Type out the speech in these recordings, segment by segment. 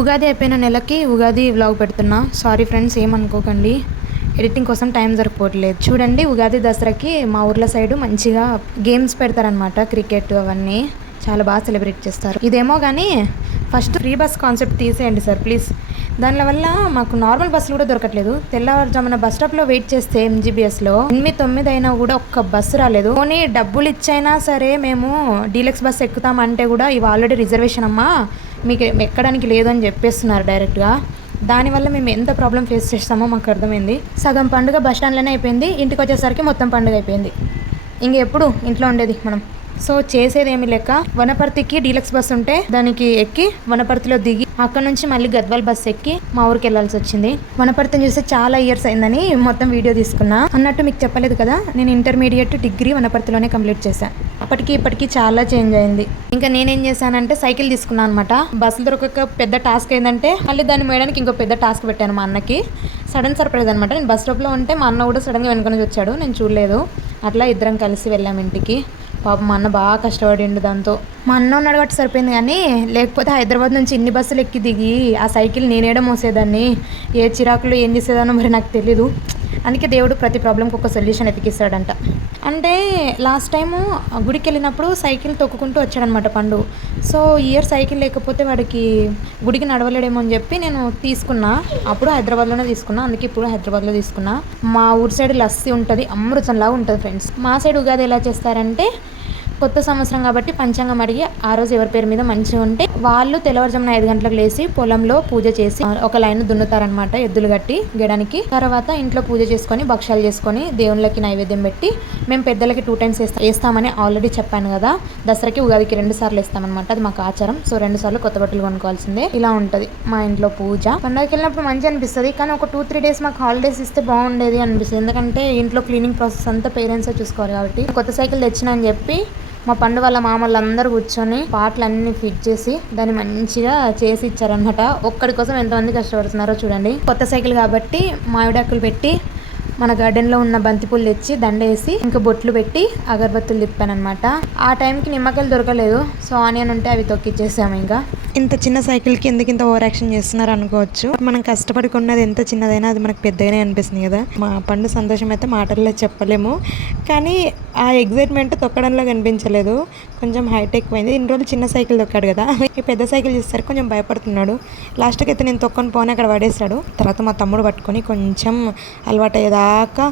ఉగాది అయిపోయిన నెలకి ఉగాది వ్లాగ్ పెడుతున్నా. సారీ ఫ్రెండ్స్, ఏమనుకోకండి, ఎడిటింగ్ కోసం టైం సరిపోవట్లేదు. చూడండి, ఉగాది దసరాకి మా ఊర్ల సైడు మంచిగా గేమ్స్ పెడతారనమాట. క్రికెట్ అవన్నీ చాలా బాగా సెలబ్రేట్ చేస్తారు. ఇదేమో కానీ ఫస్ట్ ఫ్రీ బస్ కాన్సెప్ట్ తీసేయండి సార్ ప్లీజ్. దానివల్ల మాకు నార్మల్ బస్సులు కూడా దొరకట్లేదు. తెల్లవారుజామున బస్ స్టాప్లో వెయిట్ చేస్తే MGBSలో 8-9 అయినా కూడా ఒక్క బస్సు రాలేదు. పోనీ డబ్బులు ఇచ్చైనా సరే మేము డీలక్స్ బస్ ఎక్కుతామంటే కూడా ఇవి ఆల్రెడీ రిజర్వేషన్ అమ్మా, మీకు ఎక్కడానికి లేదు అని చెప్పేస్తున్నారు డైరెక్ట్గా. దానివల్ల మేము ఎంత ప్రాబ్లం ఫేస్ చేస్తామో మాకు అర్థమైంది. సగం పండుగ బస్ స్టాండ్లోనే అయిపోయింది, ఇంటికి వచ్చేసరికి మొత్తం పండుగ అయిపోయింది. ఇంకెప్పుడు ఇంట్లో ఉండేది మనం. సో చేసేది ఏమి లేక వనపర్తికి డీలక్స్ బస్ ఉంటే దానికి ఎక్కి వనపర్తిలో దిగి అక్కడ నుంచి మళ్ళీ గద్వాల్ బస్ ఎక్కి మా ఊరికి వెళ్ళాల్సి వచ్చింది. వనపర్తిని చూస్తే చాలా ఇయర్స్ అయిందని మొత్తం వీడియో తీసుకున్నా. అన్నట్టు మీకు చెప్పలేదు కదా, నేను ఇంటర్మీడియట్ డిగ్రీ వనపర్తిలోనే కంప్లీట్ చేశాను. అప్పటికి ఇప్పటికి చాలా చేంజ్ అయింది. ఇంకా నేనేం చేశానంటే సైకిల్ తీసుకున్నాను అనమాట. బస్సులు దొరకక పెద్ద టాస్క్ ఏంటంటే మళ్ళీ దాన్ని మోయడానికి ఇంకో పెద్ద టాస్క్ పెట్టాను మా అన్నకి. సడన్ సర్ప్రైజ్ అనమాట. నేను బస్ స్టాప్లో ఉంటే మా అన్న కూడా సడన్గా వెనుక నుంచి వచ్చాడు, నేను చూడలేదు. అట్లా ఇద్దరం కలిసి వెళ్ళాము ఇంటికి. పాపం మా అన్న బాగా కష్టపడిండు దాంతో. మా అన్న ఉన్నాడు కాబట్టి సరిపోయింది, కానీ లేకపోతే హైదరాబాద్ నుంచి ఇన్ని బస్సులు ఎక్కి దిగి ఆ సైకిల్ నేనేయడం మోసేదాన్ని. ఏ చిరాకులు ఏం చేసేదానో మరి నాకు తెలీదు. అందుకే దేవుడు ప్రతి ప్రాబ్లంకి ఒక సొల్యూషన్ ఎతికిస్తాడంట. అంటే లాస్ట్ టైము గుడికి వెళ్ళినప్పుడు సైకిల్ తొక్కుకుంటూ వచ్చాడనమాట పండు. సో ఇయర్ సైకిల్ లేకపోతే వాడికి గుడికి నడవలేడేమో అని చెప్పి నేను తీసుకున్నా. అప్పుడు హైదరాబాద్లోనే తీసుకున్నా, అందుకే ఇప్పుడు హైదరాబాద్లో తీసుకున్నా. మా ఊరి సైడ్ లస్సీ ఉంటుంది, అమృతంలాగా ఉంటుంది ఫ్రెండ్స్. మా సైడ్ ఉగాది ఎలా చేస్తారంటే కొత్త సంవత్సరం కాబట్టి పంచాంగం అడిగి ఆ రోజు ఎవరి పేరు మీద మంచిగా ఉంటే వాళ్ళు తెల్లవారుజామున 5 గంటలకు లేచి పొలంలో పూజ చేసి ఒక లైన్ దున్నుతారనమాట ఎద్దులు కట్టి గేడానికి. తర్వాత ఇంట్లో పూజ చేసుకొని భక్షాలు చేసుకొని దేవుళ్ళకి నైవేద్యం పెట్టి మేము పెద్దలకి 2 times వేస్తామని ఆల్రెడీ చెప్పాను కదా. దసరాకి ఉగాదికి 2 సార్లు వేస్తామన్నమాట, అది మాకు ఆచారం. సో 2 సార్లు కొత్త బట్టలు కొనుక్కోవాల్సిందే. ఇలా ఉంటుంది మా ఇంట్లో పూజ. పండుగకి వెళ్ళినప్పుడు మంచిగా అనిపిస్తుంది, కానీ ఒక 2-3 days మాకు హాలిడేస్ ఇస్తే బాగుండేది అనిపిస్తుంది. ఎందుకంటే ఇంట్లో క్లీనింగ్ ప్రాసెస్ అంతా పేరెంట్సే చూసుకోవాలి కాబట్టి. కొత్త సైకిల్ తెచ్చినా అని చెప్పి మా పండు వాళ్ళ మామూలు అందరూ కూర్చొని పాటలు అన్ని ఫిట్ చేసి దాన్ని మంచిగా చేసి ఇచ్చారనమాట. ఒక్కడి కోసం ఎంతమంది కష్టపడుతున్నారో చూడండి. కొత్త సైకిల్ కాబట్టి మామిడాకులు పెట్టి మన గార్డెన్లో ఉన్న బంతిపూలు తెచ్చి దండేసి ఇంకా బొట్లు పెట్టి అగరబత్తులు తిప్పాను అనమాట. ఆ టైంకి నిమ్మకాయలు దొరకలేదు, సో ఆనియన్ ఉంటే అవి తొక్కిచ్చేసాము. ఇంకా ఇంత చిన్న సైకిల్కి ఎందుకు ఇంత ఓవర్ యాక్షన్ చేస్తున్నారు అనుకోవచ్చు. మనం కష్టపడి కొన్నది ఎంత చిన్నదైనా అది మనకు పెద్దగానే అనిపిస్తుంది కదా. మా పండు సంతోషం అయితే మాటల్లో చెప్పలేము, కానీ ఆ ఎగ్జైట్మెంట్ తొక్కడంలో కనిపించలేదు. కొంచెం హైట్ ఎక్కువైంది. ఇన్ని రోజులు చిన్న సైకిల్ తొక్కాడు కదా, ఈ పెద్ద సైకిల్ చూస్తారు కొంచెం భయపడుతున్నాడు. లాస్ట్కి అయితే నేను తొక్కని పోనీ అక్కడ పడేస్తాడు. తర్వాత మా తమ్ముడు పట్టుకొని కొంచెం అలవాటు అయ్యేదాకా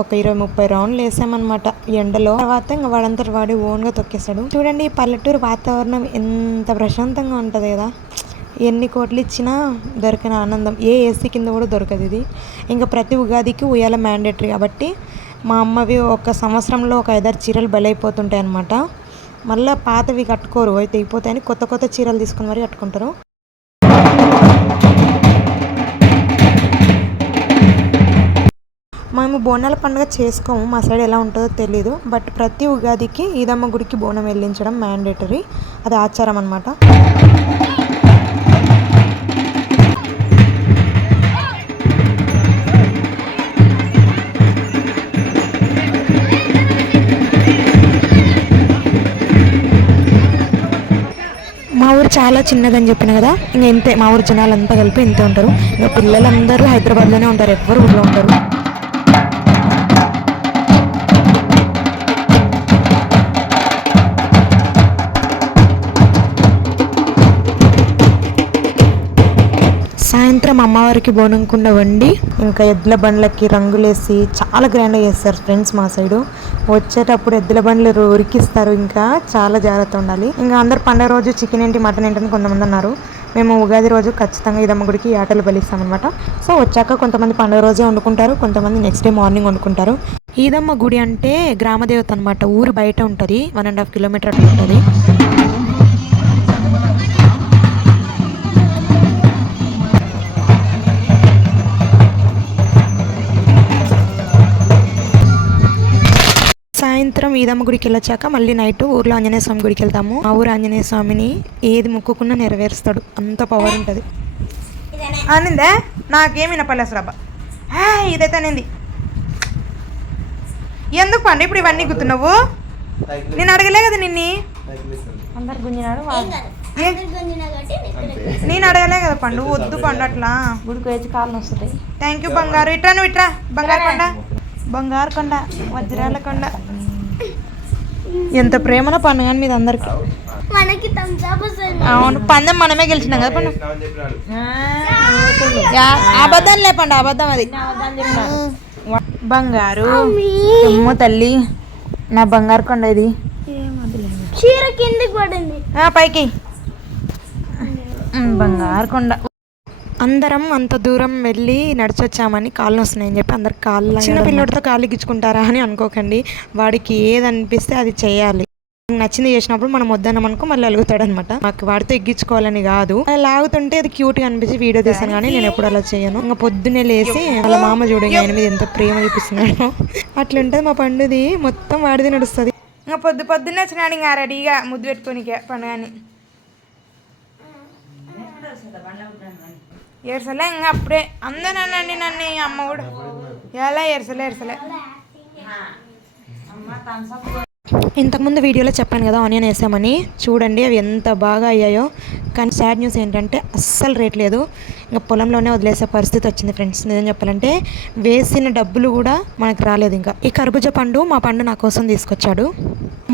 ఒక 20-30 రౌండ్లు వేసామన్నమాట ఎండలో. తర్వాత ఇంకా వాడంతా వాడి ఓన్గా తొక్కేస్తాడు. చూడండి, ఈ పల్లెటూరు వాతావరణం ఎంత ప్రశాంతంగా ఉంటుంది కదా. ఎన్ని కోట్లు ఇచ్చినా దొరికిన ఆనందం ఏ ఏసీ కింద కూడా దొరకదు ఇది. ఇంకా ప్రతి ఉగాదికి ఉయ్యాల మ్యాండేటరీ కాబట్టి మా అమ్మవి ఒక సంవత్సరంలో ఒక 5-6 చీరలు బలైపోతుంటాయి అన్నమాట. మళ్ళీ పాతవి కట్టుకోరు, అయితే అయిపోతాయని కొత్త కొత్త చీరలు తీసుకుని మరీ కట్టుకుంటారు. మేము బోనాల పండుగ చేసుకోము, మా సైడ్ ఎలా ఉంటుందో తెలీదు. బట్ ప్రతి ఉగాదికి ఈదమ్మ గుడికి బోనం వెళ్ళించడం మ్యాండేటరీ, అది ఆచారం అన్నమాట. మా ఊరు చాలా చిన్నదని చెప్పిన కదా, ఇంకా ఇంతే. మా ఊరు జనాలంతా కలిపి ఇంతే ఉంటారు. ఇంకా పిల్లలందరూ హైదరాబాద్లోనే ఉంటారు, ఎవ్వరు ఊళ్ళో ఉంటారు. సాయంత్రం అమ్మవారికి బోనం కుండ వండి ఇంకా ఎద్దుల బండ్లకి రంగులేసి చాలా గ్రాండ్గా చేస్తారు ఫ్రెండ్స్ మా సైడు. వచ్చేటప్పుడు ఎద్దుల బండ్లు ఉరికిస్తారు, ఇంకా చాలా జాగ్రత్త ఉండాలి. ఇంకా అందరు పండుగ రోజు చికెన్ ఏంటి మటన్ ఏంటని కొంతమంది అన్నారు. మేము ఉగాది రోజు ఖచ్చితంగా ఈదమ్మ గుడికి ఆటలు బలిస్తామన్నమాట. సో వచ్చాక కొంతమంది పండుగ రోజే వండుకుంటారు, కొంతమంది నెక్స్ట్ డే మార్నింగ్ వండుకుంటారు. ఈదమ్మ గుడి అంటే గ్రామదేవత అనమాట. ఊరు బయట ఉంటుంది, 1.5 kilometer అట్లా ఉంటుంది. సాయంత్రం ఈదమ్మ గుడికి వెళ్ళొచ్చాక మళ్ళీ నైట్ ఊర్లో ఆంజనేయ స్వామి గుడికి వెళ్తాము. ఆ ఊరు ఆంజనేయ స్వామిని ఏది మొక్కుకున్నా నెరవేరుస్తాడు, అంత పవర్ ఉంటుంది. అనిందే నాకేమి వినపడలేదు అసలు. అబ్బా ఇదైతే అనింది. ఎందుకు పండు ఇప్పుడు ఇవన్నీ గుర్తున్నావు? నేను అడగలే కదా నిన్ని. అందరు గుంజినాడు. నేను అడగలే కదా పండు, వద్దు పండు అట్లా. గుడికి వచ్చి కాళ్ళు వస్తుంది. థ్యాంక్ యూ బంగారు. ఇట్రా నువ్వు ఇట్రా. బంగారు కొండ, బంగారు కొండ, వజ్రాల కొండ. ఎంత ప్రేమన పండుగ మీద అందరికి. అవును, పందెం మనమే గెలిచినాం కదా పండు. అబద్ధం లేపండి, అబద్ధం అది. బంగారు అమ్మో తల్లి, నా బంగారు కొండ ఇది. చీర కిందకి పడింది పైకి. బంగారు కొండ. అందరం అంత దూరం వెళ్ళి నడిచొచ్చామని కాళ్ళు వస్తున్నాయని చెప్పి అందరు కాళ్ళు, చిన్న పిల్లడితో కాళ్ళు గిచ్చుకుంటారా అని అనుకోకండి. వాడికి ఏది అనిపిస్తే అది చేయాలి. నచ్చింది చేసినప్పుడు మనం వద్దన్నామనుకో మళ్ళీ అలుగుతాడు అనమాట. నాకు వాడితో ఎగ్గించుకోవాలని కాదు, అలా లాగుతుంటే అది క్యూట్గా అనిపించి వీడియో తీసాను, కానీ నేను ఎప్పుడు అలా చేయను. ఇంకా పొద్దున్నే లేసి వాళ్ళ మామ చూడండి ఆయన మీద ఎంత ప్రేమ చూపిస్తున్నాడు. అట్లుంటుంది మా పండుది, మొత్తం వాడిది నడుస్తుంది. ఇంకా పొద్దున్నే వచ్చినాడు ఇంకా రెడీగా ముద్దు పెట్టుకోనికే పండుగని. ఏడ్సలే ఇంకా అప్పుడే అందరూ అనండి నన్ను, అమ్మ కూడా ఎలా ఏడ్సలే. ఇంతకుముందు వీడియోలో చెప్పాను కదా ఆనియన్ వేసామని, చూడండి అవి ఎంత బాగా అయ్యాయో. కానీ సాడ్ న్యూస్ ఏంటంటే అస్సలు రేట్ లేదు. ఇంకా పొలంలోనే వదిలేసే పరిస్థితి వచ్చింది ఫ్రెండ్స్. నిజం చెప్పాలంటే వేసిన డబ్బులు కూడా మనకు రాలేదు. ఇంకా ఈ కర్బూజా పండు మా పండు నా కోసం తీసుకొచ్చాడు.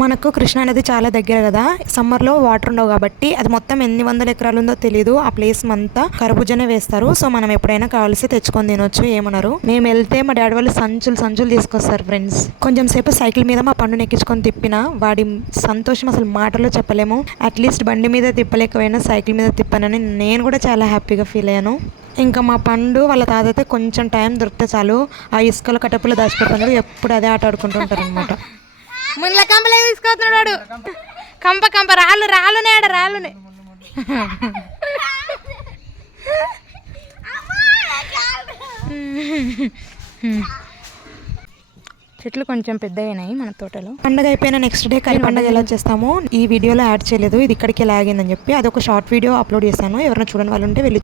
మనకు కృష్ణా నది చాలా దగ్గర కదా, సమ్మర్లో వాటర్ ఉండవు కాబట్టి అది మొత్తం ఎన్ని వందల ఎకరాలు ఉందో తెలియదు. ఆ ప్లేస్ అంతా కర్బూజానే వేస్తారు. సో మనం ఎప్పుడైనా కావాల్సి తెచ్చుకొని తినొచ్చు, ఏమన్నారు. మేము వెళ్తే మా డాడీ వాళ్ళు సంచులు తీసుకొస్తారు ఫ్రెండ్స్. కొంచెం సేపు సైకిల్ మీద మా పండుని ఎక్కించుకొని తిప్పిన వాడి సంతోషం అసలు మాటలో చెప్పలేము. అట్లీస్ట్ బండి మీద తిప్పలేకపోయినా సైకిల్ మీద తిప్పానని నేను కూడా చాలా హ్యాపీగా ఫీల్ అయ్యాను. ఇంకా మా పండు వాళ్ళ తాతైతే కొంచెం టైం దొరికితే చాలు ఆ ఇసుకలో కట్టపులు దాచిపెట్టారు, ఎప్పుడు అదే ఆట ఆడుకుంటుంటారు అనమాట. ముందుల కంపలే తీసుకొస్తున్నాడు. కంప రాళ్ళునే ఆడ రాళ్ళునే. చెట్లు కొంచెం పెద్ద అయినాయి మన తోటలో. పండుగ అయిపోయిన నెక్స్ట్ డే కరి పండుగ ఎలా చేస్తామో ఈ వీడియోలో యాడ్ చేయలేదు, ఇది ఇక్కడికి లాగిందని చెప్పి అదొక షార్ట్ వీడియో అప్లోడ్ చేశాను. ఎవరైనా చూడని వాళ్ళు ఉంటే వెళ్ళి